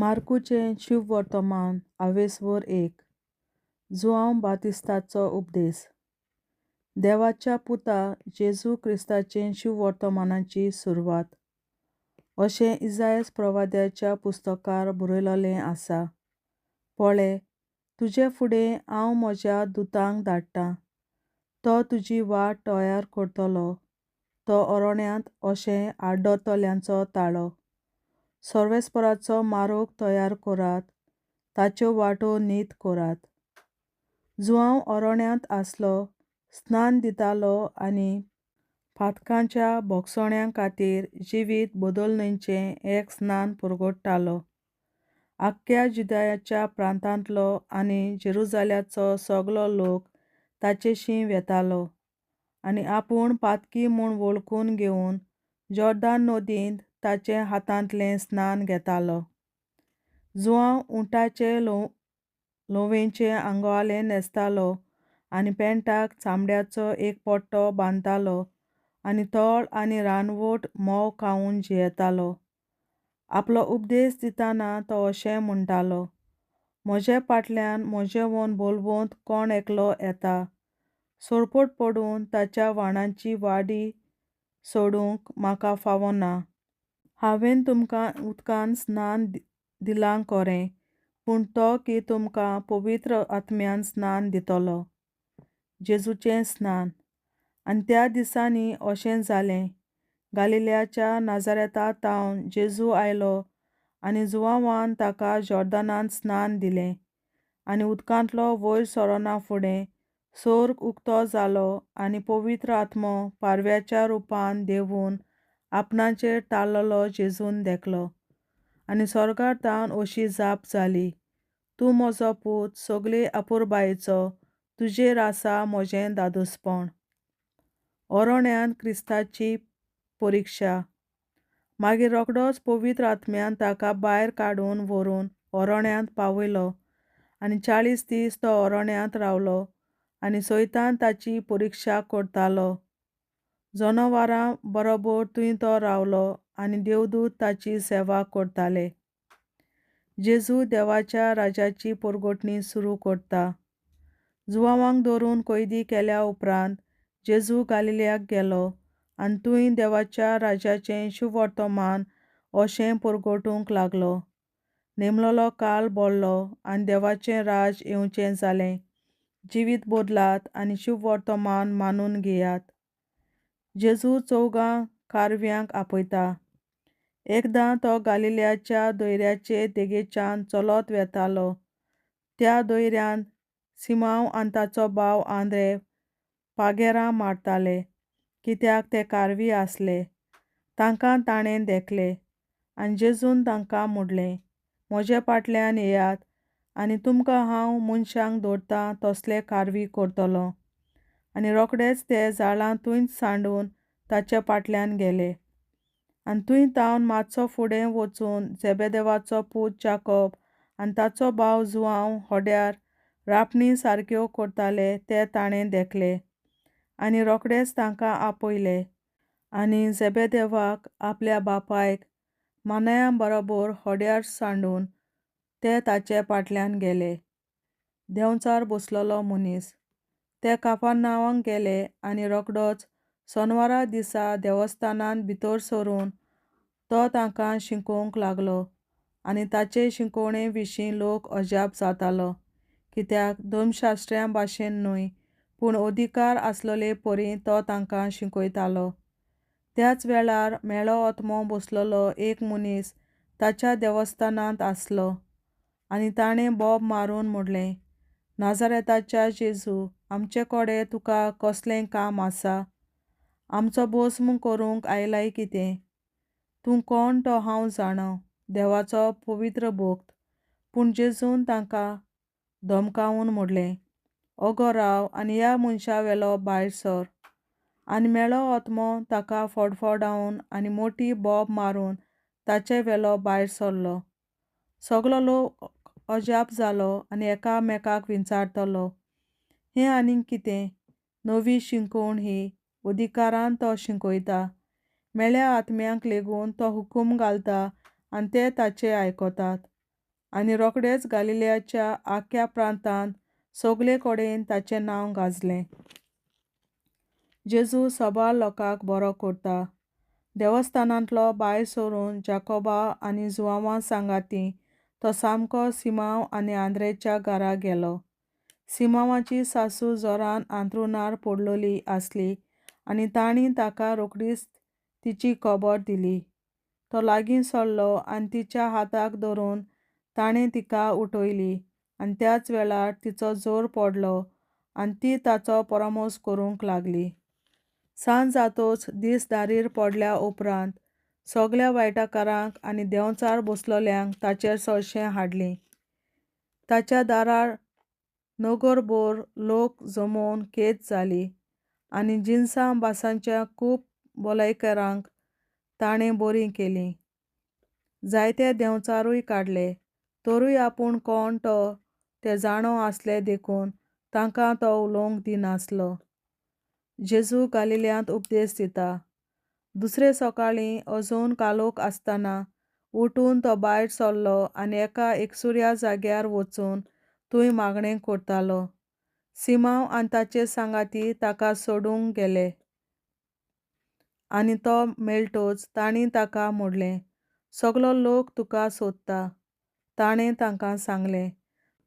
मार्कूचें शुभ वर्तमान आवेसवर 1. जुआंव बातिस्ताचो उपदेश. देवाच्या पुता जेजू क्रिस्ताचें शुभ वर्तमानाची सुरवात अशें इसायास प्रवाद्याच्या पुस्तकार बरयलोलें आसा. पळय, तुजे फुडें हांव म्हज्या दुतांक धाडटां. तो तुजी वाट तयार करतलो. तो अरोण्यांत अशें आड्डतल्यांचो ताळो. सर्वेस्पराचो मार्ग तयार करात, ताच्यो वाटो नीट करात. जुआंव अरोण्यांत आसलो, स्नान दितालो आनी फातकांच्या भोगसण्यां खातीर जिवीत बदलणेचें एक स्नान परगट्टालो. आख्ख्या जुदायाच्या प्रांतांतलो आनी जेरुसालेमाचो सगलो लोक ताचेशीं वेतालो आनी आपूण पातकी म्हूण वळखून घेवन जॉर्दान नदींत ताचे हातांतलें स्नान घेतालो. जुआंव उंटाचे लोंवेचें आंगवालें न्हेसतालो आनी पेंटाक चामड्याचो एक पट्टो बांदतालो आनी तोळ आनी रानवट म्होंव खावन जियेतालो. आपलो उपदेश दितना तो अशें म्हणटालो: म्हजे फाटल्यान म्हजें मन भोलवंत कोण एकलो येता, सोरपट पडून ताच्या वाणाची वाडी सोडूंक म्हाका फावना. हांवें तुमकां उदकान स्नान दिलां खरें, पूण तो की तुमकां पवित्र आत्म्यान स्नान दितलो. जेजूचें स्नान. आनी त्या दिसांनी अशें जालें. गालिल्याच्या नाजारेतांतावन जेजू आयलो आनी जुआंवान ताका जॉर्दानांत स्नान दिलें. आनी उदकांतलो वयर सरोना फुडें सोर्ग उक्तो जालो आनी पवित्र आत्मो पारव्याच्या रुपान देंवून आपणाचेर तारलोलो जेजून देखलो. आनी सोर्गांतावन अशी जाप जाली: तूं म्हजो पूत, सगले अपुरबायेचो, तुजेर आसा म्हजें दादोसपण. अरोण्यांत क्रिस्ताची परिक्षा. मागीर रोखडोच पवित्र आत्म्यान ताका भायर काडून व्हरून अरोण्यांत पावयलो आनी 40 दीस तो अरोण्यांत रावलो आनी सैतान ताची परिक्षा करतालो. जनावरां बरोबर थंय तो रावलो आनी देवदूत ताची सेवा करताले. जेजू देवाच्या राज्याची परगटणी सुरू करता. जुआंवांक धरून कैदी केल्या उपरांत जेजू गालिल्याक गेलो आनी थंय देवाच्या राज्याचें शुभ वर्तमान अशें परगटूंक लागलो. नेमलोलो काळ बोडलो आनी देवाचें राज येवचें जालें. जिवीत बदलात आनी शुभ वर्तमान मानून घेयात. जेजू 4 कारव्यांक आपयता. एकदां तो गालिल्याच्या दर्याचे देगेच्यान चलत वेतालो. त्या दर्यांत सिमांव आनी ताचो भाव आंद्रे पागेरां मारताले, कित्याक ते कारवी आसले. तांकां ताणें देखले आनी जेजून तांकां म्हणलें: म्हजे फाटल्यान येयात आनी तुमकां हांव मनशांक धरतां तसले कारवी करतलों. आनी रोखडेच ते जाळां थंयच सांडून ताचे फाटल्यान गेले. आनी थंय तावन मातसो फुडें वचून जेबेदेवाचो पूत जाकोब आनी ताचो भाव जुआंव होड्यार रापणी सारक्यो करताले ते ताणें देखले. आनी रोखडेच तांकां आपयले आनी जेबेदेवाक आपल्या बापायक मानाया बरोबर होड्यार सांडून ते ताचे फाटल्यान गेले. देंवचार बसलोलो मनीस. ते कफरनाहूम गेले आनी रोखडोच सोनवारा दिसा देवस्थानांत भितर सरून तो तांकां शिकोवंक लागलो. आनी ताचे शिकवणे विशीं लोक अजाप जातालो, कित्याक धर्मशास्त्र्यां भाशेन न्हय, पूण अधिकार आसलोले परी तो तांकां शिकयतालो. त्याच वेळार मेळो आत्मो बसलोलो एक मनीस ताच्या देवस्थानांत आसलो आनी ताणें बोब मारून म्हणलें: नाजारेताच्या जेजू, आमचे कडेन तुका कसलें काम आसा? आमचो भस्म करूंक आयलाय कितें? तूं कोण तो हांव जाणा, देवाचो पवित्र भक्त. पूण जेजून तांकां धमकावन म्हणलें: ओगो राव आनी ह्या मनशा वेलो भायर सर. आनी मेळो आत्मो ताका फडफडावन आनी मोठी बोब मारून ताचे वेलो भायर सरलो. सगलो लोक अजाप जालो आनी एकामेकाक विचारतालो: हें आनीक कितें नवी शिकवण ही? अधिकारान तो शिकयता. मेळ्या आत्म्यांक लेगून तो हुकूम घालता आनी ते ताचे आयकतात. आनी रोखडेंच गालिलेयाच्या आख्या प्रांतांत सगळे कडेन ताचें नांव गाजलें. जेजू सबार लोकांक बरो करता. देवस्थानांतलो भायर सरून जाकोबा आनी जुआंवां सांगाती तो सामको सिमांव आनी आंद्रेच्या घरा गेलो. सिमांवाची सासू जोरान अंथरुणार पडलोली आसली आनी तांणी ताका रोखडीच तिची खबर दिली. तो लागीं सरलो आनी तिच्या हाताक धरून ताणें तिका उठयली आनी त्याच वेळार तिचो जोर पडलो आनी ती ताचो परमोस करूंक लागली. सांज जातोच दीस दारीर पडल्या उपरांत सगल्या वायटाकारांक आनी देंवचार बसलोल्यांक ताचेर सळशें हाडलीं. ताच्या दारार नगरभर लोक जमोवन केद जाली आनी जिनसां बासांच्या खूब भलायकारांक ताणें बरीं केलीं. जायते देंवचारूय काडले. तरूय आपूण कोण तो तें जाणो आसलें देखून तांकां तो उलोवंक दिनासलो. जेजू गालिल्यांत उपदेश दिता. दुसरे सकाळीं अजून कालोख आसतना उठून तो भायर सरलो आनी एका एकसुऱ्या जाग्यार वचून थंय मागणें करतालो. सिमांव आनी ताचे सांगाती ताका सोडूंक गेले आनी तो मेळटच तांणी ताका म्हणलें, सगलो लोक तुका सोदता. ताणें तांकां सांगलें,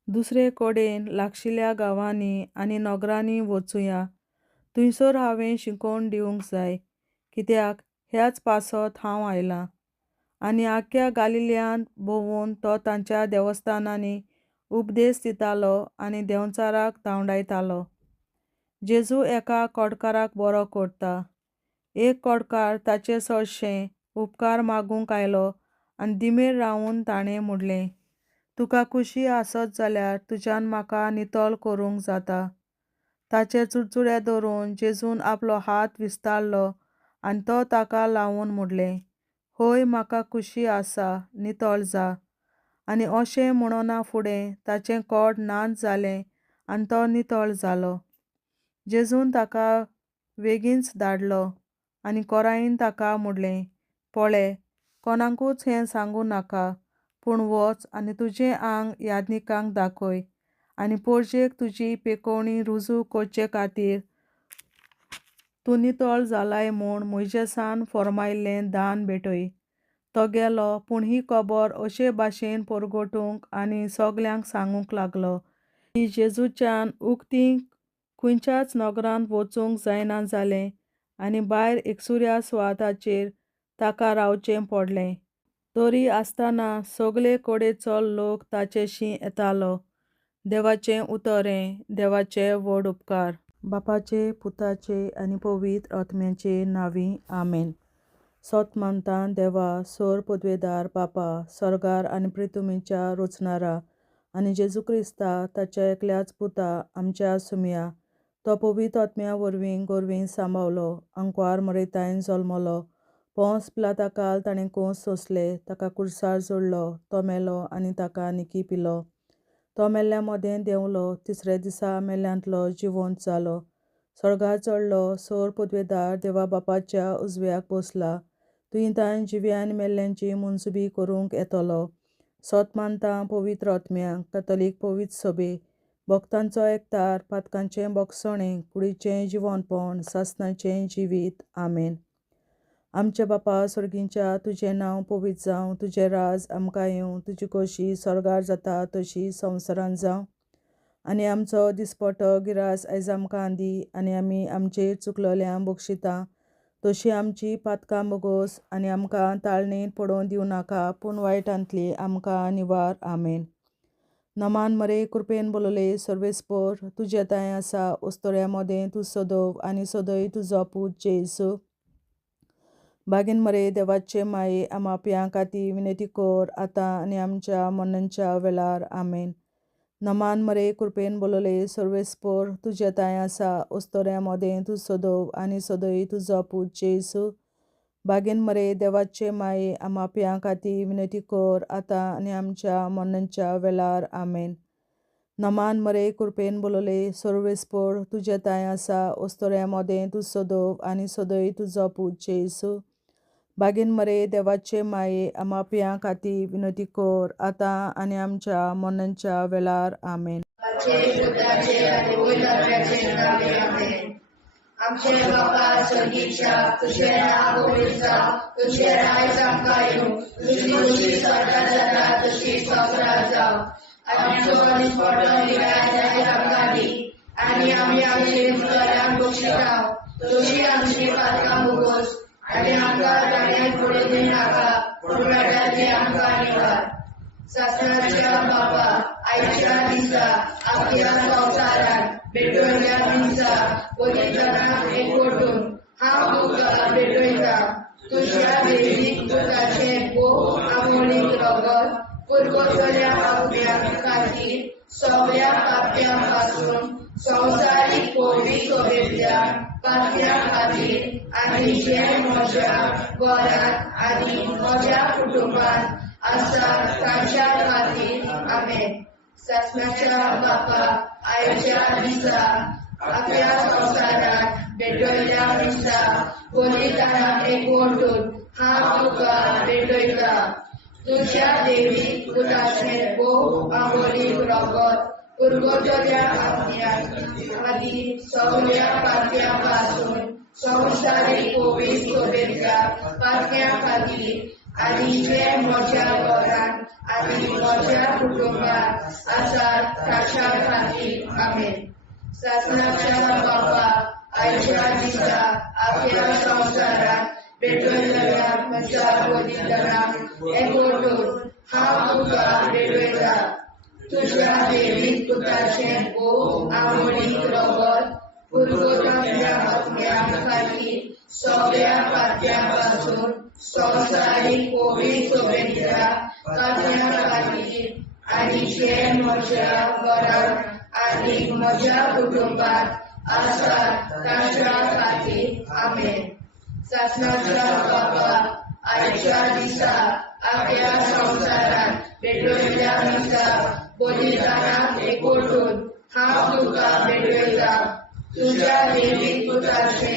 दुसरे कडेन लागशिल्ल्या गांवांनी आनी नगरांनी वचुया. थंयसर हांवें शिकोवन दिवंक जाय, कित्याक ह्याच पासत हांव आयलां. आनी आख्या गालिल्यांत भोंवून तो तांच्या देवस्थानांनी उपदेश दितालो आनी देंवचाराक धांवडायतालो. जेजू एका कोडकाराक बरो करता. एक कोडकार ताचे सळशें उपकार मागूंक आयलो आनी दिमेर रावन ताणें म्हणलें, तुका खुशी आसत जाल्यार तुज्यान म्हाका नितळ करूंक जाता. ताचे चुडचुडे धरून जेजून आपलो हात विस्तारलो आनी तो ताका लावून म्हणलें, हय, म्हाका खुशी आसा, नितळ जा. आनी अशें म्हणना फुडें ताचें कोड नाच जालें आनी तो नितळ जालो. जेजून ताका बेगीनच धाडलो आनी कोरायेन ताका म्हणलें, पळय, कोणाकूच हें सांगूं नाका, पूण वच आनी तुजें आंग याजनिकांक दाखय आनी परजेक तुजी पेखवणी रुजू करचे खातीर तूं नितळ जालाय म्हूण मोइजेसान फर्मायिल्लें दान भेटय. तो गेलो, पूण ही खबर अशे भाशेन परगटूंक आनी सगल्यांक सांगूंक लागलो की जेजूच्यान उक्तीं खंयच्याच नगरांत वचूंक जायना जालें आनी भायर एकसुऱ्या सुवाताचेर ताका रावचें पडलें. तरी आसतना सगले कडेचो लोक ताचेशी येतालो. देवाचें उतरें. देवाचे व्हड उपकार. बापाचे, पुताचे आनी पवित्र आत्म्याचे नांवीं. आमेन. सोत मानतां देवा, सर पदवेदार बापा, सर्गार आनी पृथ्वीच्या रचणारा आनी जेजू क्रिस्ता ताच्या एकल्याच पुता आमच्या सुमया तो पवित्र आत्म्या वरवीं गोरवीं सांबावलो, अंकवार मरयतायन जल्मलो, पोंस पिलाताकाल ताणें कोंस सोंसले, ताका कुडसार जोडलो, तो मेलो आनी ताका निकी पिलो. तो मेल्ल्या मोदें देंवलो, तिसऱ्या दिसा मेल्ल्यांतलो जिवंत जालो, सर्गार चडलो, सर पदवेदार देवा बापाच्या उजव्याक बसला, थंय ताणें जिव्या आनी मेल्ल्यांची मुनसुबी करूंक येतलो. सोत मानतां पवित्र आत्म्याक, कॅथॉलिक पवित्र सभे, भक्तांचो एकठार, पातकांचें भोगसणें, कुडीचें जिवंतपण, सासणाचें जिवीत. आमेन. आमचे बापा सर्गींच्या, तुजें नांव पवित्र जावं, तुजें राज आमकां येवं, तुजी खोशी स्वर्गार जाता तशी संवसारांत जावं. आनी आमचो दिसपटो गिरास आयज आमकां दी आनी आमी आमचेर चुकलोल्यांक बक्षिता तशी आमची पातकां बोगोस आनी आमकां ताळणेंत पडोवं दिवं नाका, पूण वायटांतली आमकां निवार. आमेन. नमान मरे कृपेन बोलोले सर्वेस्पर, तुजे ताय आसा उस्तोऱ्या मोदें तूं सोदोव आनी सोदय तुजो पूत जेसू. बागीन मरे देवाचे माये आमाप्यां खातीर विनंती कर, आतां आनी आमच्या मरणाच्या वेळार. आमेन. नमान मरे कृपेन बोलोले सर्वेस्पर, तुजे ताय आसा उस्तोऱ्या मोदें तूं सोदोव आनी सोदय तुजो पूत जेसू. बागीन मरे देवाचे माये आमाप्यां खातीर विनंती कर, आतां आनी आमच्या मरणाच्या वेळार. आमेन. नमान मरे कृपेन बोलोले सर्वेस्पर, तुजे ताय आसा उस्तोऱ्या मोदें तूं सोदोव आनी सोदय तुजो पूत जेसू. बागीन मरे देवाचे माये आम्हा पियां खाती विनंती कर आता आणि आमच्या मनांच्या वेळार आमेन. आमचे बाबा स्वर्गीच्या तुझे नाव पवित्र जावं, तुझे राज्य आमकां येवं, तुझी खुशी स्वर्गात जाता तशी संवसारात जावं. आमचो दिसपट्टो न्याय आमकां दी आनी आमी आमचे मुखाराक बक्षितांव, तुजी आमची पातकां भोगोस आनी आमकां जाण्याक फुडें दिवं नाका, पूण वाड्याची आमकां निवार. शास्त्राच्या बाबा आयच्या दिसा आपल्या संवसारात भेटवयल्या दिसा पवित्रांक एकवटून हांव तुका भेटयता. तुज्या देवीक पुताचे भोव आमोणीक रगत पुरगोसल्या आपल्या खातीर सगळ्या पाप्यां पासून संवसारीक पवित्र सोबेतल्या पाप्यां खातीर आनी जे म्हज्या घरांत आनी म्हज्या कुटुंबांत आसा तांच्या खातीर आमेन. शासनाच्या बापा आयच्या दिसा आपल्या संवसारात भेटयल्या दिसा बलिदानाक एकवटून हांव तुका भेटयता. तुज्या देवीक पुताचे भोव आमोणीक रगत पुरगोटल्या आपल्या खातीर सगळ्या पाप्यां पासून संवसारीक पवित्र सोबेतल्या पाप्यां खातीर आनी जे म्हज्या घरांत आनी म्हज्या कुटुंबांत आसात तांच्या खातीर आमेन. शासनाच्या बापा आयच्या दिसा आपल्या संवसारात भेटयल्या म्हज्या बलिदानाक एकवटून हांव तुका भेटयता. तुज्या देवीक पुताचे भोव आमोणीक रगत पुरगोटल्या आपल्या खातीर सगळ्या पाप्यां पासून संवसारीक पवित्र सोबेतल्या पाप्यां खातीर आनी जे म्हज्या घरांत आनी म्हज्या कुटुंबांत आसात तांच्या खातीर आमेन. शासनाच्या बापा आयच्या दिसा आपल्या संवसारात भेटयल्या दिसा बलिदानाक एकवटून हांव तुका भेटयता. तुज्या देवीक पुताचे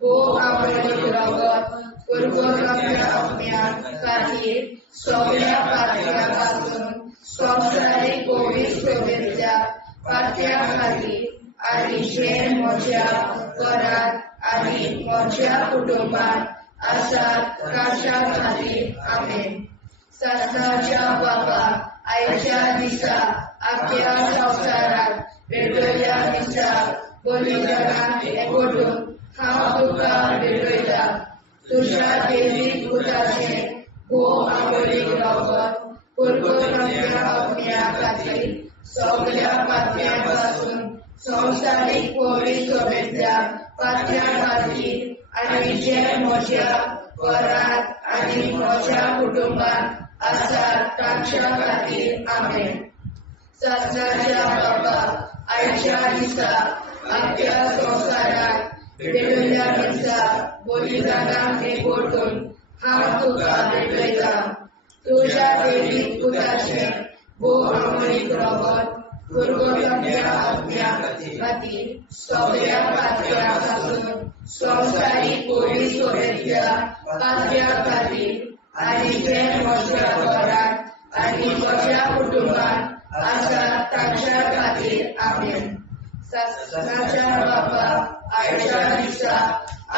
भोव आमोणीक रगत पुरगोटल्या आपल्या खातीर सगळ्या पाप्यां पासून संवसारीक पवित्र सोबेतल्या पाप्यां खातीर आनी जे म्हज्या घरांत आनी म्हज्या कुटुंबांत आसात तांच्या खातीर आमेन. शासनाच्या बापा आयच्या दिसा आपल्या संवसारात भेटयल्या दिसा बलिदानाक एकवटून हांव तुका भेटयता. तुज्या देवीक पुताचे भोव आमोणीक रगत पुरगोटल्या आपल्या खातीर सगळ्या पाप्यां पासून संवसारीक पवित्र सोबेतल्या पाप्यां खातीर आनी जे म्हज्या घरांत आनी म्हज्या कुटुंबांत आसात तांच्या खातीर आमेन. शासनाच्या बापा आयच्या दिसा आपल्या संवसारात भेटयल्या दिसा बलिदानाक एकवटून हांव तुका भेटयता. तुज्या देवीक पुताचे भोव आमोणीक रगत पुरगोटल्या आपल्या खातीर सगळ्या पाप्यां पासून संवसारीक पवित्र सोबेतल्या पाप्यां खातीर आनी जे म्हज्या घरांत आनी म्हज्या कुटुंबांत आसात तांच्या खातीर आमेन. शासनाच्या बापा आयच्या दिसा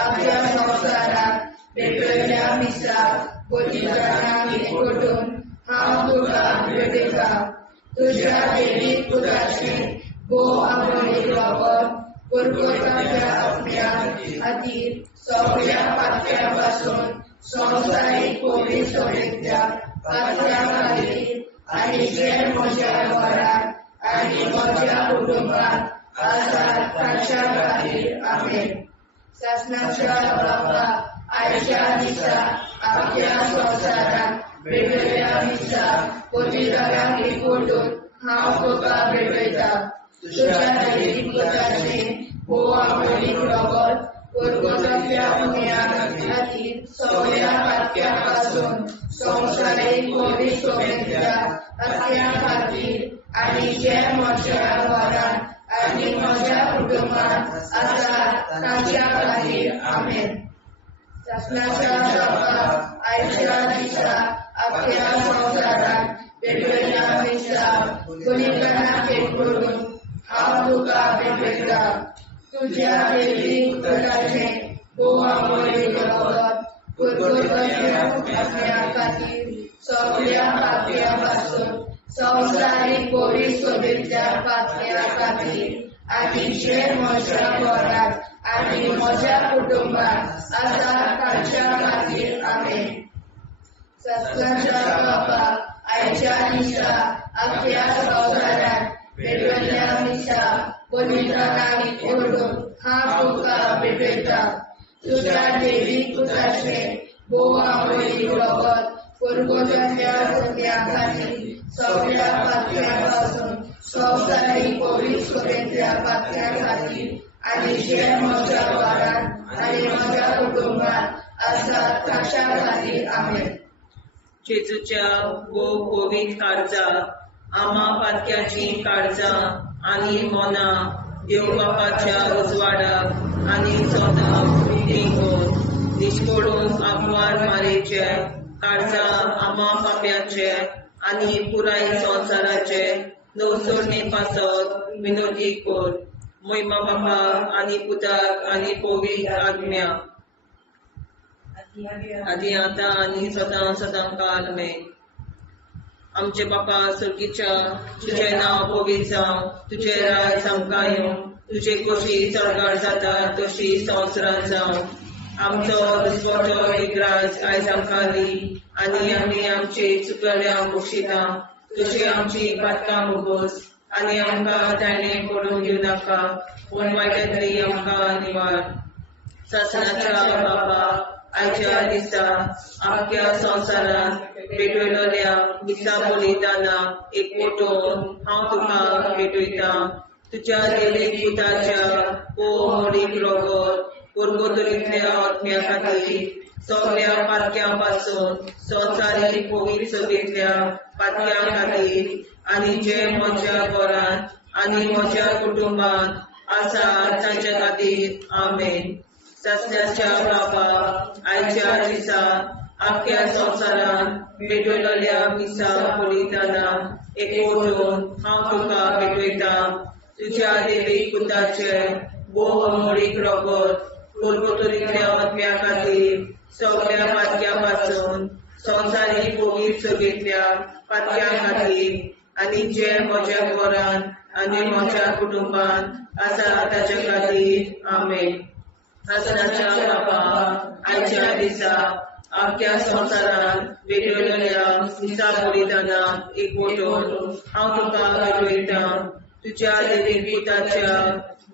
आपल्या संवसारात भेटयल्या दिसा बलिदानाक एकवटून हांव तुका भेटयता. तुज्या देवीक पुताचे भोव आमोणीक रगत पुरगोटल्या आपल्या खातीर सगळ्या पाप्यां पासून संवसारीक पवित्र सोबेतल्या पाप्यां खातीर आनी जे म्हज्या घरांत आनी म्हज्या कुटुंबांत आसात तांच्या खातीर आमेन. शासनाच्या बापा आयच्या दिसा आपल्या संवसारात भेटयल्या दिसा बलिदानाक एकवटून हांव तुका भेटयता. तुज्या देवीक पुताचे भोव आमोणीक रगत पुरगोटल्या आपल्या खातीर सगळ्या पाप्यां पासून संवसारीक पवित्र सोबेतल्या पाप्यां खातीर आनी जे म्हज्या घरांत आनी म्हज्या कुटुंबांत आसात तांच्या खातीर आमेन. सपनाच्या बाबा आयच्या दिसा अख्ख्या संवसारात वेगवेगळ्या दिसा गुन्हेगारांना करून हांव तुका भेटयता तुझ्या देवी पुत्राचे बोवामुळे जगत पुरपुरल्या असण्या खातीर सगळ्या पापयापासून संवसारीक कोविड सोबेच्या पापया खातीर आनी जे म्हज्या घरात आनी म्हज्या कुटुंबात आसा तांच्या खातीर आमेन. सत्याच्या बाबा आयच्या दिसा अख्ख्या संवसारात वेगवेगळ्या दिसा बलिदानाक ओडून हांव तुका भेटयता तुझ्या देवी पुत्राचे बोवामुळे रगत पुरपुरल्या असण्या खातीर सगळ्या पापयापासून संवसारीक कोविड सोबेच्या पापया खातीर आनी जे म्हज्या घरात आनी म्हज्या कुटुंबात आसा तांच्या खातीर आमेन. जेजूच्या कोविड काळजा आमा पातक्याची काळजा आनी मोना देव बापाच्या उजवाडाक आनी सोदाक निष्पडून आग्वार मारेचे काळजा आमा पाप्याचे आनी पुराय संवसाराचे नवसोडणे पासत विनोदी कोर महिमा बापा आनी पुताक आनी पवित्र आज्ञा आदी आतां आनी सदां सदां काल में. आमचे बापा सर्गीच्या तुझे नांव पवित्र जावं तुझे राज आमकां येवं तुझे कशी चडगाड जाता तशी संवसारांत जावं. आमचो दिसवटो विग्राज आयज आमकां दी आनी आमी आमचे चुकल्यांक बक्षिता तशी आमची पातकां मुगोस आनी आमकां ताणें पडून दिवं नाका पूण वायटांतली आमकां निवार. सासणाच्या बाबा आयच्या दिसा आख्ख्या संवसारांत भेटयलोल्या दिसा बलिदाना एकवटून हांव तुका भेटयता तुज्या देवीक पुताच्या मोडीक रगत पुरगोतरींतल्या आत्म्या खातीर सगळ्या पातक्यां पासून संवसारीक कोविड सभेंतल्या पातक्यां खातीर आनी जे म्हज्या घरांत आनी म्हज्या कुटुंबांत आसा तांच्या खातीर आमेन. सस्याच्या बाबा आयच्या दिसा आख्ख्या संवसारांत भेटयलोल्या दिसा बलिदाना एकवटून हांव तुका भेटयता तुज्या देवीक पुताचे मोडीक रगत पुरगोतरींतल्या आत्म्या खातीर सगळ्या पातक्यां पासून संवसारीक कोविड सभेंतल्या पातक्यां खातीर आनी जे म्हज्या घरांत आनी म्हज्या कुटुंबांत आसा ताचे खातीर आमेन. सासणाच्या बाबा आयच्या दिसा आख्ख्या संवसारांत भेटयलोल्या दिसा बलिदाना एकवटून हांव तुका भेटयता तुज्या देवीक पुताच्या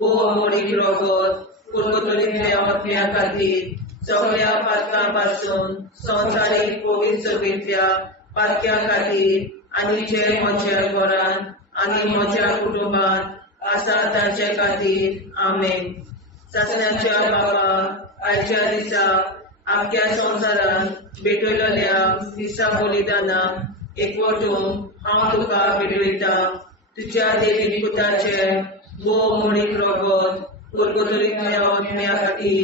मोडीक रगत पुरगोतरींतल्या आत्म्या खातीर सगळ्या पातकां पासून संवसारीक कोविड सभेंतल्या पातक्यां खातीर आनी जे म्हज्या घरांत आनी म्हज्या कुटुंबांत आसा तांचे खातीर आमेन. सासणाच्या बाबा आयच्या दिसा आख्ख्या संवसारांत भेटयलोल्या दिसा बलिदाना एकवटून हांव तुका भेटयता तुज्या देवीक पुताचे मोडीक रगत पुरगोतरींतल्या आत्म्या खातीर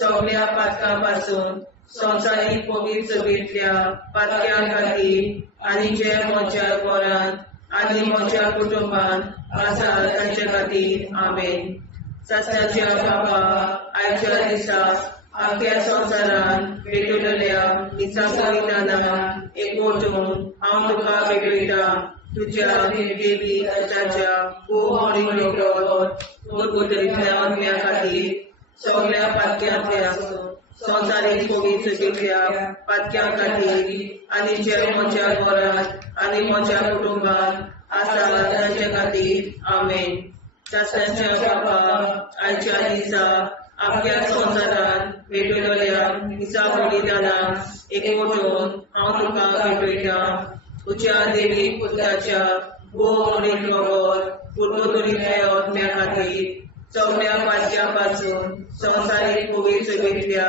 सगळ्या पातकां पासून संवसारीक कोविड सभेंतल्या पातक्यां खातीर आनी जे म्हज्या घरांत आनी म्हज्या कुटुंबांत आसा तांचे खातीर आमेन. सासणाच्या बाबा आयच्या दिसा आख्ख्या संवसारांत भेटयलोल्या दिसा बलिदाना एकवटून हांव तुका भेटयता तुज्या देवीक पुताच्या मोडीक रगत पुरगोतरींतल्या आत्म्या खातीर सगळ्या पातक्यांतल्या संवसारीक कोविड सभेंतल्या पातक्यां खातीर आनी जे म्हज्या घरांत आनी म्हज्या कुटुंबांत आसा तांचे खातीर आमेन. सासणाच्या बाबा आयच्या दिसा आख्ख्या संवसारांत भेटयलोल्या दिसा बलिदाना एकवटून हांव तुका भेटयता तुज्या देवीक पुताच्या मोडीक रगत पुरगोतरींतल्या आत्म्या खातीर सगळ्या पातक्यां पासून संवसारीक कोविड सभेंतल्या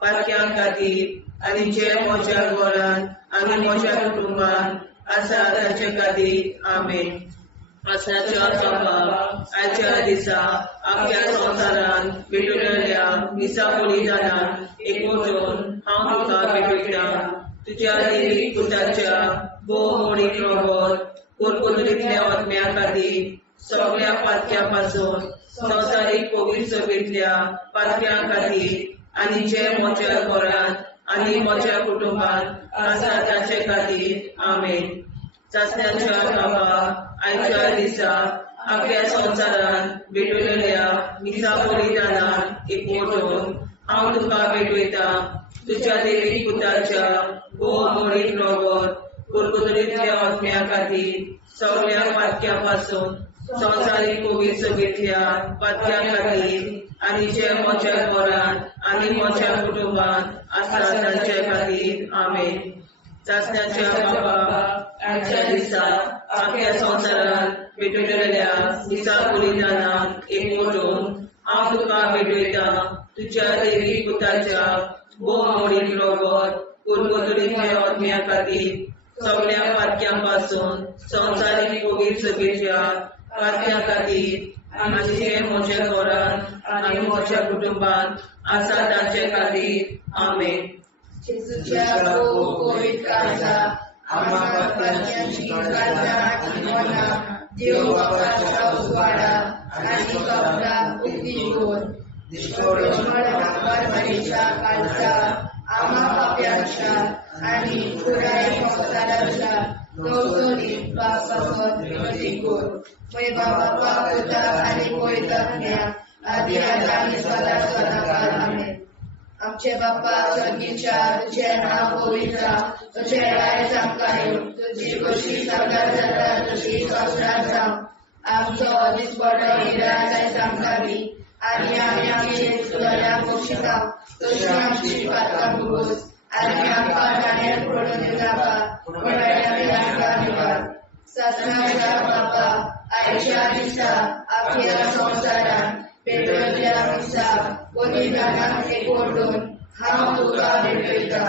पातक्यां खातीर आनी जे म्हज्या घरांत आनी म्हज्या कुटुंबांत आसा तांचे खातीर आमेन. आसनाच्या बाबा आयच्या दिसा आख्या संवसारान भेटलेल्या दिसा बलिदानान एकवटून हांव तुका भेटयता तुज्या देवीक पुताच्या भोवमोडीक रगत कोरकोदरींतल्या आत्म्या खातीर सगळ्या पातक्या पासून संवसारीक पवित्र सभेंतल्या पातक्या खातीर आनी जे म्हज्या घरांत आनी म्हज्या कुटुंबांत आसा ताचे खातीर आमेन. चाचण्याच्या बाबा आयच्या दिसा आख्या संवसारान भेटलेल्या दिसा बलिदानान एकवटून हांव तुका भेटयता तुज्या देवीक पुताच्या भोवमोडीक रगत कोरकोदरींतल्या आत्म्या खातीर सगळ्या पातक्या पासून संवसारीक पवित्र सभेंतल्या पातक्या खातीर आनी जे म्हज्या घरांत आनी म्हज्या कुटुंबांत आसा तांचे खातीर आमेन. चाचण्याच्या बाबा आयच्या दिसा आख्या संवसारान भेटलेल्या दिसा बलिदानान एकवटून हांव तुका भेटयता तुज्या देवीक पुताच्या भोवमोडीक रगत कोरकोदरींतल्या आत्म्या खातीर सगळ्या पातक्या पासून संवसारीक पवित्र सभेच्या पातक्या खातीर आनी जे म्हज्या घरांत आनी म्हज्या कुटुंबांत आसा तांचे खातीर आमेन. जेजूच्या पवित्र काळजा आम्हा पातळ्यांची काळजा आनी मना देव बापाच्या उजवाडा आनी कपडा उक्ती कर परमेच्या काळजा आम्हा पाप्यांच्या आनी पुराय संवसाराच्या नवसरीत बापासत विनंती कर. मैबा बापा पुता आनी पवित्रात्म्या आदी आनी सदा सदाकाळ आमेन. आमचे बाप्पा स्वर्गीच्या तुझे नाव पवित्र तुझे राय आमकां येवं तुजी कशी सगळ्यात जाता तशी संवसारांत जावं. आमचो दिसपडो हिराय जायत आमकां दी आनी आमी आमचे चुकल्यांक बक्षिता तशी आमची पातकां भुगोस आनी आमकां गाण्यार पडून दिवनाका पूण आमकां निवार. ससनाच्या बापा आयच्या दिसा आख्या संवसारान भेटलेल्या दिसा बलिदानान एकवटून हांव तुका भेटयता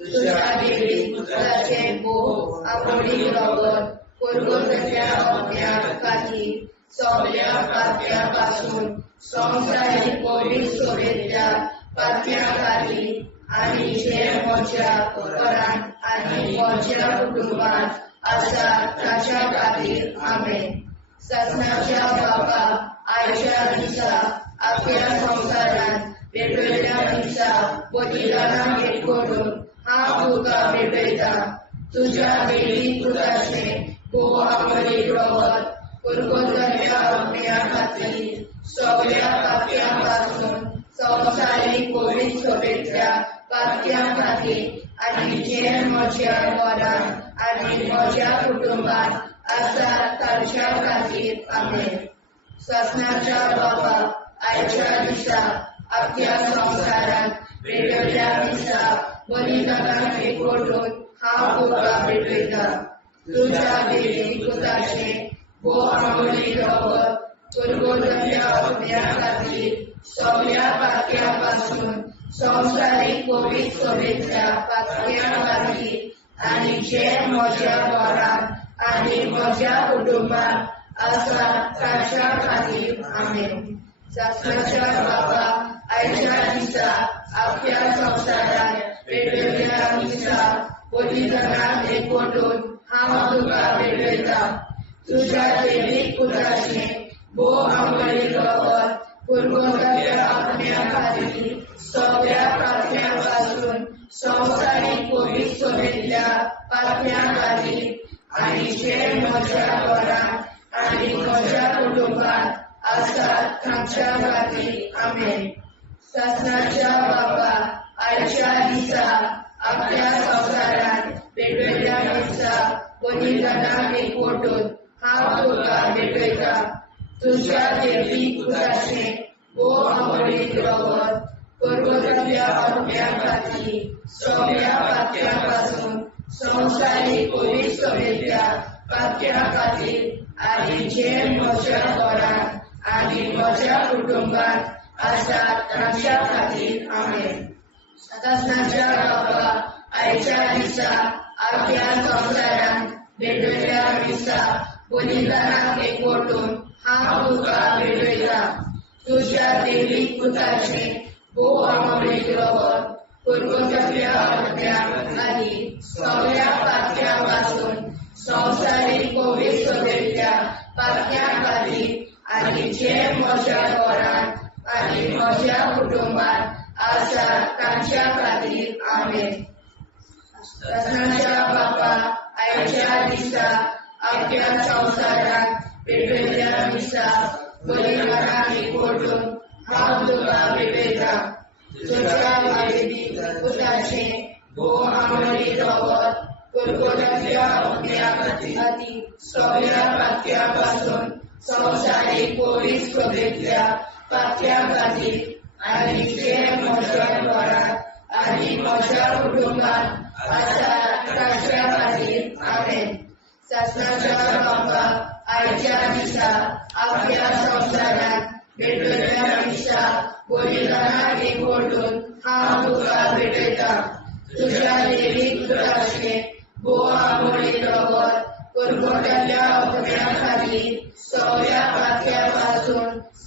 तुज्या देवीक पुताचे भोव आमोडीक रगत कोरकोदरींतल्या आत्म्या खातीर सगळ्या पातक्या पासून संवसारीक पवित्र सभेच्या पातक्या खातीर आनी जे म्हज्या घरांत आनी म्हज्या कुटुंबांत आसा ताच्या खातीर आमेन. ससनाच्या बापा आयच्या दिसा आख्या संवसारान भेटलेल्या दिसा बलिदानान एकवटून हांव तुका भेटयता तुज्या देवीक पुताचे भोव आमोडीक रगत कोरकोदरींतल्या आत्म्या खातीर सगळ्या पातक्या पासून संवसारीक पवित्र सभेच्या पातक्या खातीर आनी जे म्हज्या घरांत आनी म्हज्या कुटुंबांत आसा तांच्या खातीर आमेन. ससनाच्या बापा आयच्या दिसा आख्या संवसारान भेटलेल्या दिसा बलिदानान एकवटून हांव तुका भेटयता तुज्या देवीक पुताचे भोव आमोडीक रगत कोरकोदरींतल्या आत्म्या खातीर सगळ्या पातक्या पासून संवसारीक पवित्र सभेच्या पातक्या खातीर आनी जे म्हज्या घरांत आनी म्हज्या कुटुंबांत आसा तांच्या खातीर आमेन. ससनाच्या बापा आयच्या दिसा आख्या संवसारान भेटलेल्या दिसा बलिदानान एकवटून हांव तुका भेटयता तुज्या देवीक पुताचे भोव आमोडीक रगत कोरकोदरींतल्या आत्म्या खातीर सगळ्या पातक्या पासून संवसारीक पवित्र सभेच्या पातक्या खातीर आनी जे म्हज्या घरांत आनी म्हज्या कुटुंबांत आसा तांच्या खातीर आमेन. ससनाच्या बापा आयच्या दिसा आख्या संवसारान भेटलेल्या दिसा बलिदानान एकवटून हांव तुका भेटयता तुज्या देवीक पुताचे भोव आमोडीक रगत कोरकोदरींतल्या आत्म्या खातीर सगळ्या पातक्या पासून संवसारीक पवित्र सभेच्या पातक्या खातीर आनी जे म्हज्या घरांत आनी म्हज्या कुटुंबांत आसा तांच्या खातीर आमेन. ससनाच्या बापा आयच्या दिसा आख्या संवसारान भेटयल्या दिसा बलिदानाक एकवटून हांव तुका भेटयता तुझ्या देवीक पुताचे भोव अमोलीक रगत पुरगोट्या अग्न्याक आनी सगळ्या पातक्यां संवसारीक कोवीड सोबेतल्या पातक्यां खातीर आनी जे म्हज्या घरांत आनी म्हज्या कुटुंबांत आसा तांच्या खातीर आमेन. सणाच्या बापा आयच्या दिसा अख्ख्या संवसाराक भेटयल्या दिसा बलिदानाक एकवटून हांव तुका भेटयता तुझ्या देवीक पुताचे भोव अमोलीक रगत पुरगोट्या अग्न्याक आनी सगळ्या पातक्यां संवसारीक कोवीड सोबेतल्या पातक्यां खातीर आनी जे म्हज्या घरांत आनी म्हज्या कुटुंबांत आसा तांच्या खातीर आमेन. सणाच्या बापा आयच्या दिसा अख्ख्या संवसाराक भेटयल्या दिसा बलिदानाक एकवटून हांव तुका भेटयता तुझ्या देवीक पुताचे भोव अमोलीक रगत पुरगोट्या अग्न्याक खातीर सगळ्या पातक्यां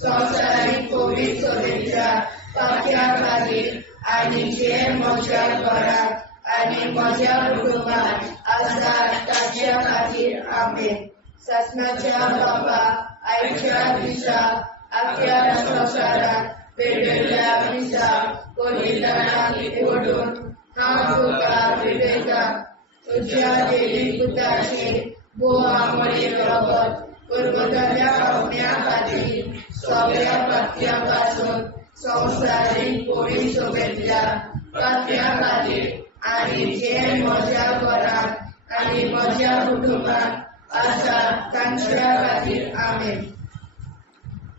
संवसारीक कोवीड सोबेतल्या पातक्यां खातीर आनी जे म्हज्या घरांत आनी म्हज्या कुटुंबांत आसा तांच्या खातीर आमेन. सणाच्या बापा आयच्या दिसा अख्ख्या संवसाराक भेटयल्या दिसा बलिदानाक एकवटून हांव तुका भेटयता तुझ्या देवीक पुताचे भोव अमोलीक रगत पुरगोट्या अग्न्याक खातीर सगळ्या पातक्यां संवसारीक कोवीड सोबेतल्या पातक्यां खातीर आनी जे म्हज्या घरांत आनी म्हज्या कुटुंबांत आसा तांच्या खातीर आमेन.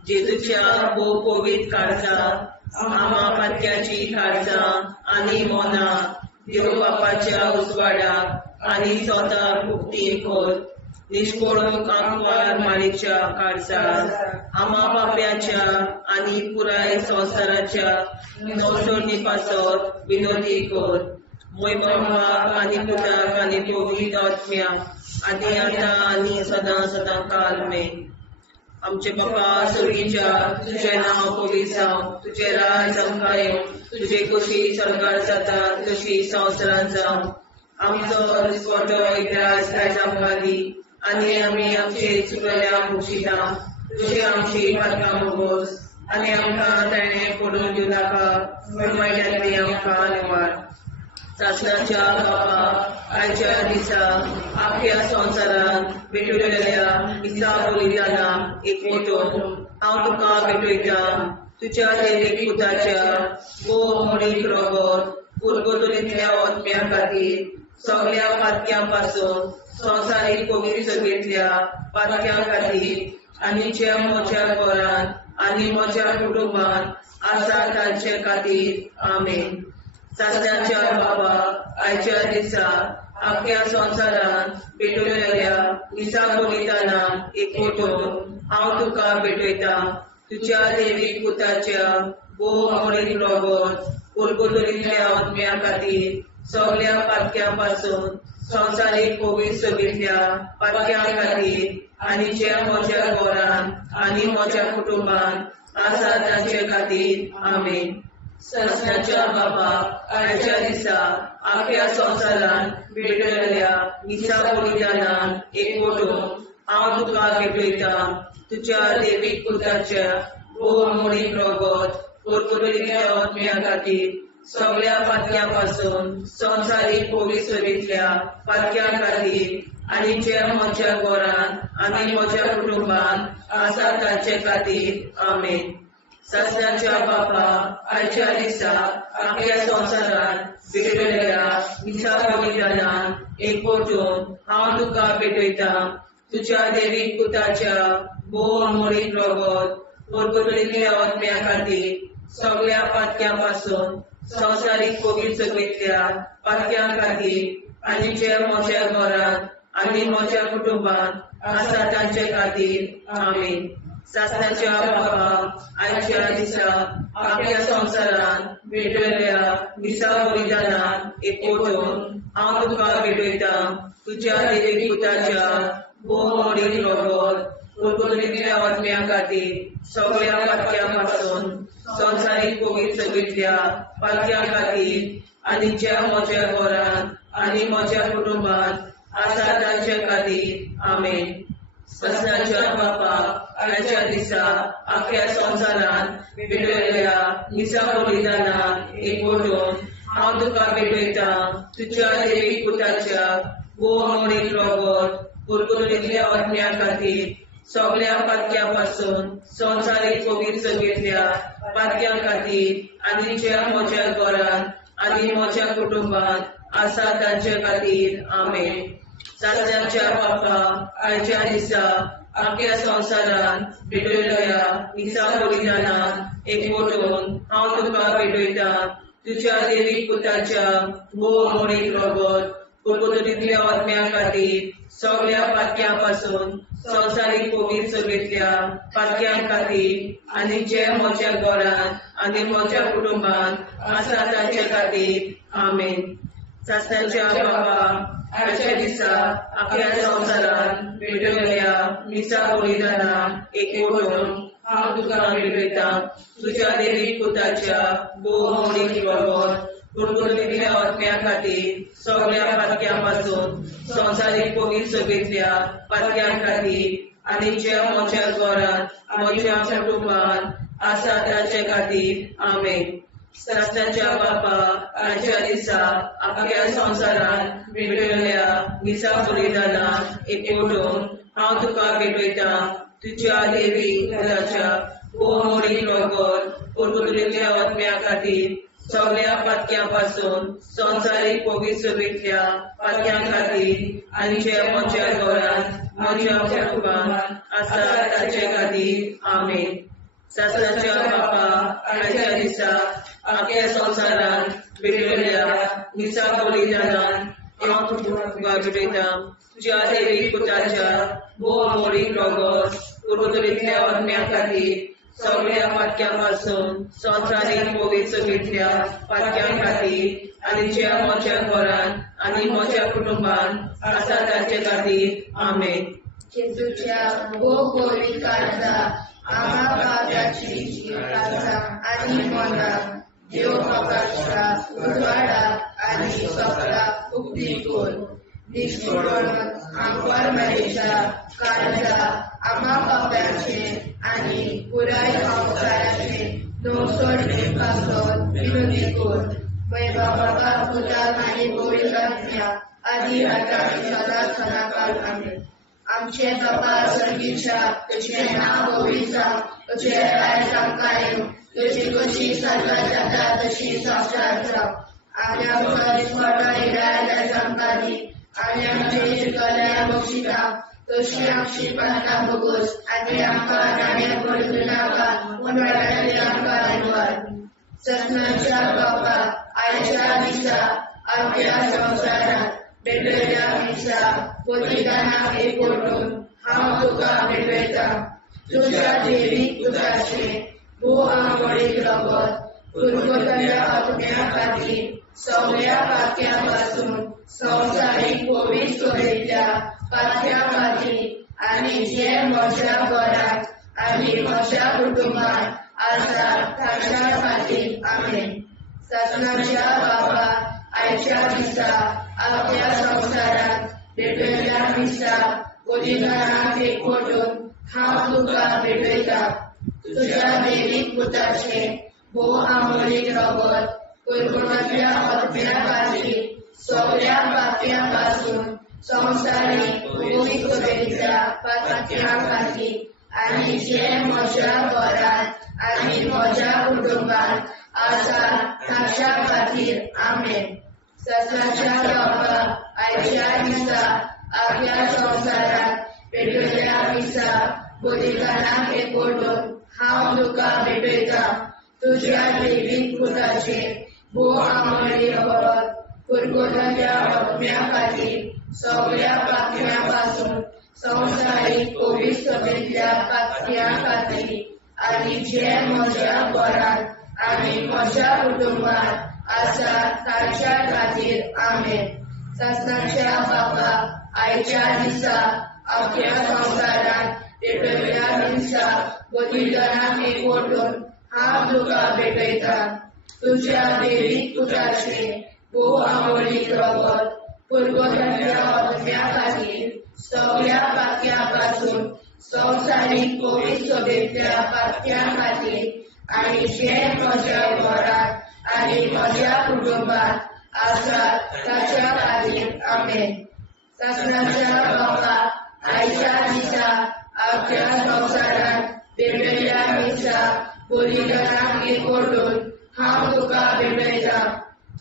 जेजूच्या भोव कोवीड काळजां आमा पातक्याची काळजां आनी मोना देव बापाच्या उजवाडाक आनी स्वता मुक्ती कोर निष्पळून आंकवार माळेच्या काळजां आमा बाप्याच्या आनी पुराय संवसाराच्या नवसोडणी पासत विनोदी कोर मोयबापाक आनी पुताक आनी पवित्र आत्म्याक आनी आतां आनी सदां सदां काल मेन. आमचे बापा सर्गीच्या तुझें नांव पवित्र जावं तुझें राज आमकां येवं तुजे कशी सरकार जाता तशी संवसारांत जावं आमचो दिसपटो इतिहास आयज आमकां दी आनी आमी आमचे चुकलेल्यांक बक्षिता तुजी आमची पातकां भोगोस आनी आमकां ताणें पडून दिवं नाका वायट्यांतली आमकां निवाड. सणाच्या बापा आयच्या दिसा अख्ख्या संवसारान भेटयल्या दिसा बलिदानाक एकवटून हांव तुका भेटयता तुझ्या देवीक पुताच्या भोव अमोलीक रगत पुरगोट्या अग्न्याक खातीर सगळ्या पातक्यां संवसारीक कोवीड सोबेतल्या पातक्यां खातीर आनी जे म्हज्या घरांत आनी म्हज्या कुटुंबांत आसा तांचे खातीर आमेन. सणाच्या बापा आयच्या दिसा अख्ख्या संवसारान भेटयल्या दिसा बलिदानाक एकवटून हांव तुका भेटयता तुझ्या देवीक पुताच्या भोव अमोलीक रगत पुरगोट्या अग्न्याक खातीर सगळ्या पातक्यां संवसारीक कोवीड सोबेतल्या पातक्यां खातीर आनी जे म्हज्या घरांत आनी म्हज्या कुटुंबांत आसा तांचे खातीर आमेन. सणाच्या बापा आयच्या दिसा अख्ख्या संवसारान भेटयल्या दिसा बलिदानाक एकवटून हांव तुका भेटयता तुझ्या देवीक पुताच्या भोव अमोलीक रगत पुरगोट्या अग्न्याक खातीर सगळ्या पातक्यां संवसारीक कोवीड सोबेतल्या पातक्यां खातीर आनी जे म्हज्या घरांत आनी म्हज्या कुटुंबांत आसा तांचे खातीर आमेन. सणाच्या बापा आयच्या दिसा अख्ख्या संवसारान भेटयल्या दिसा बलिदानाक एकवटून हांव तुका भेटयता तुझ्या देवीक पुताच्या भोव अमोलीक रगत पुरगोट्या अग्न्याक खातीर सगळ्या पातक्यां संवसारीक कोवीड सोबेतल्या पातक्यां खातीर आनी जे म्हज्या घरांत आनी म्हज्या कुटुंबांत आसा तांचे खातीर आमेन. सासण्याच्या बाबा आयच्या दिसा आपल्या संसारान भेटलेल्या दिसा बलिदानान एकवटून हांव तुका भेटयता तुझ्या देवी पुताच्या भोवमोडीक रगत कुरकुरीतल्या आत्म्या खातीर सगळ्या पातक्यां पासून संवसारीक पवित्रतेंतल्या पातक्यां खातीर आनी ज्या म्हज्या घरान आनी म्हज्या कुटुंबात आसा तांचे खातीर आमेन. सासण्याच्या बापा आयच्या दिसा आख्या संवसारान भेटलेल्या दिसा बलिदानान एकवटून हांव तुका भेटयता तुझ्या देवी पुताच्या भोवमोडीक रगत कुरकुरीतल्या आत्म्या खातीर सगळ्या पातक्यां पासून संवसारीक पवित्रतेंतल्या पातक्यां खातीर आनी ज्या म्हज्या घरान आनी म्हज्या कुटुंबात आसा तांचे खातीर आमेन. सासण्याच्या बापा आयच्या दिसा आख्या संवसारान भेटलेल्या दिसा बलिदानान एकवटून हांव तुका भेटयता तुझ्या देवी पुताच्या भोवमोडीक रगत कुरकुरीतल्या आत्म्या खातीर सगळ्या पातक्यां पासून संवसारीक पवित्रतेंतल्या पातक्यां खातीर आनी जे म्हज्या घरान आनी म्हज्या कुटुंबात आसा तांचे खातीर आमेन. सासण्याच्या बापा आयच्या दिसा आख्या संवसारान भेटलेल्या दिसा बलिदानान एकवटून हांव तुका भेटयता तुझ्या देवी पुताच्या भोवमोडीक रगत कुरकुरीतल्या आत्म्या खातीर सगळ्या पातक्यां पासून संवसारीक पवित्रतेंतल्या पातक्यां खातीर आनी जे म्हज्या घरान म्हज्या कुटुंबात आसा तांचे खातीर आमेन. सासण्याच्या बापा आयच्या दिसा आख्या संवसारान भेटलेल्या दिसा बलिदानान एकवटून हांव तुका भेटयता तुझ्या देवी पुताच्या भोवमोडीक रगत कुरकुरीतल्या आत्म्या खातीर सगळ्या पातक्यां पासून संवसारीक पवित्रतेंतल्या पातक्यां खातीर आनी जे म्हज्या घरान म्हज्या कुटुंबात आसा तांचे खातीर आमेन. सासण्याच्या बापा आयच्या दिसा आख्या संवसारान भेटलेल्या दिसा बलिदानान हांव तुका भेटयता तुझ्या देवी पुताच्या भोवमोडीक रगत कुरकुरीतल्या आत्म्या खातीर सगळ्या पातक्यां पासून संवसारीक पवित्रतेंतल्या पातक्यां खातीर आनी जे म्हज्या घरान आनी म्हज्या कुटुंबात आसा तांचे खातीर आमेन. जेजूच्या भोवमोडीक काळजा आम्हा पाप्याची काळजा आनी मोनाक देव म्हाका उजवाडा आनी सपना उक्ती कर. निश्चितपण आमकां मेळच्या काळजा आम्हा पाप्याचे आनी पुराय संवसाराचे नवसोडणे पासत विनोदी कर. बाबा पुताक आनी पवित्रात्म्या आदी आतां आनी सदांच सदांकाळ आमेन. आमचे बाबा सर्गीच्या तुझे नाव पवित्र तुझे राज आमकां येवं तुझी कशी स्वर्गात जाता तशी संवसारांत जावं. आनी आमचो दिसपट्टो इराय आमकां दी आनी आमचे इश्टगल्या बक्षिता तशी आमची प्रार्थना भोगोस आनी आमकां नाणे पडूं नाका पूण वाटायली आमकां आयकवार. सत्नाच्या बापा आयच्या दिसा आमच्या संवसारांत भेटलेल्या दिसा बलिदानाक एकवटून हांव तुका भेटयता तुझ्या देवी पुताचे भोवमोडीक रगत कुरकुरीतल्या आत्म्या खातीर सगळ्या पातक्यां पासून संवसारीक पवित्रतेंतल्या पातक्यां खातीर आनी जे म्हज्या घरांत आनी म्हज्या कुटुंबात आसा तांच्या खातीर आमेन. सासण्याच्या बापा आयच्या दिसा आख्या संवसारांत भेटलेल्या दिसा बलिदानाक एकवटून हांव तुका भेटयता तुझ्या देवी पुताचे भोवमोडीक रगत कुरकुरीतल्या आत्म्या खातीर सगळ्या पातक्यां पासून संवसारीक पवित्रतेंतल्या पातक्यां खातीर आनी जे म्हज्या घरांत आनी म्हज्या कुटुंबात आसा तांच्या खातीर आमेन. सासण्याच्या बापा आयच्या दिसा आख्या संवसारांत भेटलेल्या दिसा बलिदानाक एकवटून हांव तुका भेटयता तुझ्या देवी पुताचे भोवमोडीक रगत कुरकुरीतल्या आत्म्या खातीर सगळ्या पातक्यां पासून संवसारीक कोवीड सभेंतल्या पातळ्या खातीर आनी जे म्हज्या घरांत आनी म्हज्या कुटुंबात आसा तांच्या खातीर आमेन. सासणाच्या बापा, आयच्या दिसा अख्ख्या संवसारांत पेटयल्या हिंसा बलिदानाक एकवटून हांव तुका भेटयता. तुज्या देवीक पुताचे भोव आंबोळीक रगत पुरगोट्यांच्या आत्म्या खातीर सगळ्या पातक्यां पासून संवसारीक कोवीड सभेंतल्या पातक्यां खातीर आनी जे म्हज्या घरांत आनी म्हज्या कुटुंबात आसात ताच्या खातीर आमेन. सासणाच्या बापा, आयच्या दिसा अख्ख्या संवसारांत पेटयल्या हिंसा बलिदानाक एकवटून हांव तुका भेटयता.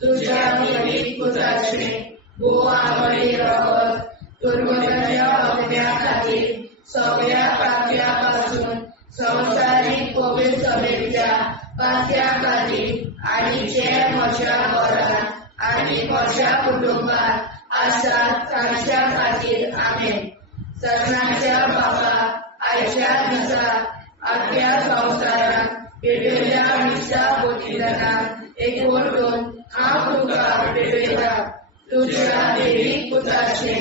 तुज्या देवीक पुताचे भोव आंबोळीक रगत पुरगोट्यांच्या आत्म्या खातीर सगळ्या पातक्यां पासून संवसारीक कोवीड सभेंतल्या पातक्यां खातीर आनी जे म्हज्या घरांत आनी म्हज्या कुटुंबात आसात तांच्या खातीर आमेन. सासणाच्या बापा, आयच्या दिसा अख्ख्या संवसारांत पेटयल्या हिंसा बलिदानाक एकवटून हांव तुका भेटयता. तुज्या देवीक पुताचे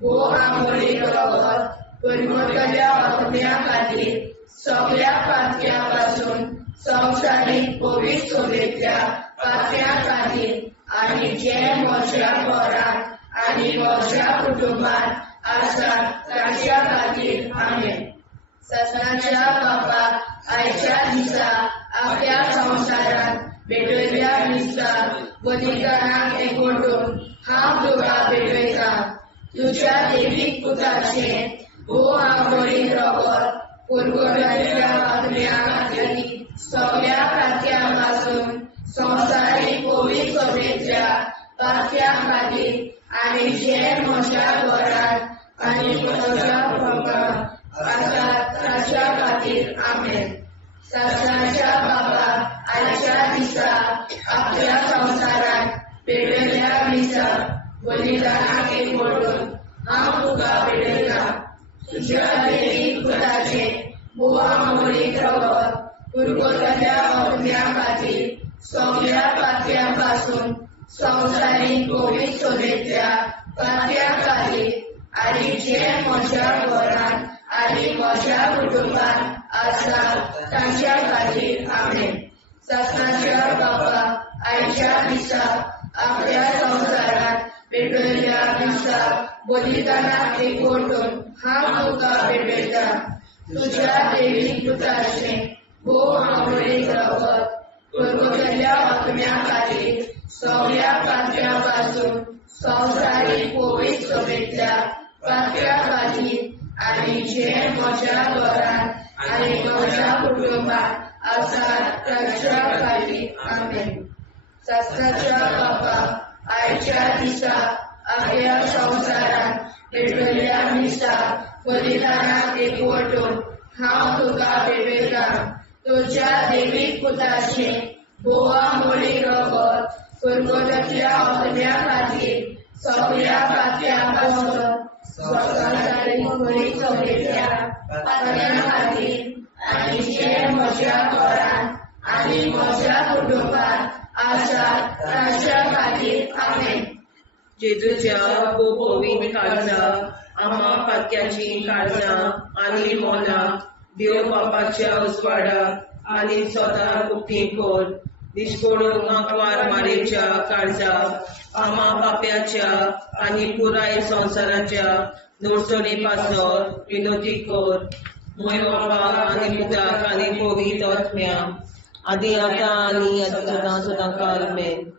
भोव आंबोळीक रगत पुरगोट्यांच्या आत्म्या खातीर सगळ्या पातक्यां पासून संवसारीक कोवीड सभेंतल्या पातक्यां खातीर आनी जे म्हज्या घरांत आनी म्हज्या कुटुंबात आसात तांच्या खातीर आमेन. सासणाच्या बापा, आयच्या दिसा अख्ख्या संवसारांत पेटयल्या हिंसा बलिदानाक एकवटून हांव तुका भेटयता. तुज्या देवीक पुताचे भोव आंबोळीक रगत पुरगोट्यांच्या आत्म्या खातीर सगळ्या पातक्यां पासून संवसारीक कोवीड सभेंतल्या पातक्यां खातीर आनी जे म्हज्या घरांत आनी म्हज्या कुटुंबात आसात तांच्या खातीर आमेन. सासणाच्या बापा, आयच्या दिसा अख्ख्या संवसारांत पेटयल्या हिंसा बलिदानाक एकवटून हांव तुका भेटयता. तुज्या देवीक पुताचे भोव आंबोळीक रगत पुरगोट्यांच्या आत्म्या खातीर सगळ्या पातक्यां पासून संवसारीक कोवीड सभेंतल्या पातक्यां खातीर आनी जे म्हज्या घरांत आनी म्हज्या कुटुंबात आसात तांच्या खातीर आमेन. सासणाच्या बापा, आयच्या दिसा अख्ख्या संवसारांत पेटयल्या हिंसा बलिदानाक एकवटून हांव तुका भेटयता. तुज्या देवीक पुताचे भोव आंबोळीक रगत पुरगोट्यांच्या आत्म्या खातीर सगळ्या पातक्यां पासून संवसारीक कोवीड सभेंतल्या पातक्यां खातीर आनी जे म्हज्या घरांत आनी म्हज्या कुटुंबात आसात तांच्या खातीर आमेन. सासणाच्या बापा, आयच्या दिसा अख्ख्या संवसारांत पेटयल्या हिंसा बलिदानाक एकवटून हांव तुका भेटयता. तुज्या देवीक पुताचे भोव आंबोळीक रगत पुरगोट्यांच्या आत्म्या खातीर सगळ्या पातक्यां पासून संवसारीक कोवीड सभेंतल्या पातक्यां खातीर आनी जे म्हज्या घरांत आनी म्हज्या कुटुंबात आसात तांच्या खातीर आमेन. जेजूच्या कोवीड काळजा आम्हा पातक्याची काळजा आनी मोला देव बापाच्या उजवाडाक आनी सदां उक्ती कोर. निष्पळून आंकवार मारेच्या काळजा आम्हा पाप्याच्या आनी पुराय संवसाराच्या नोडसणी पासत विनोदी कोर. मोय बापा आनी पुताक आनी पवित्र आत्म्या आदी आतां आनी सदां सदां काल आमेन.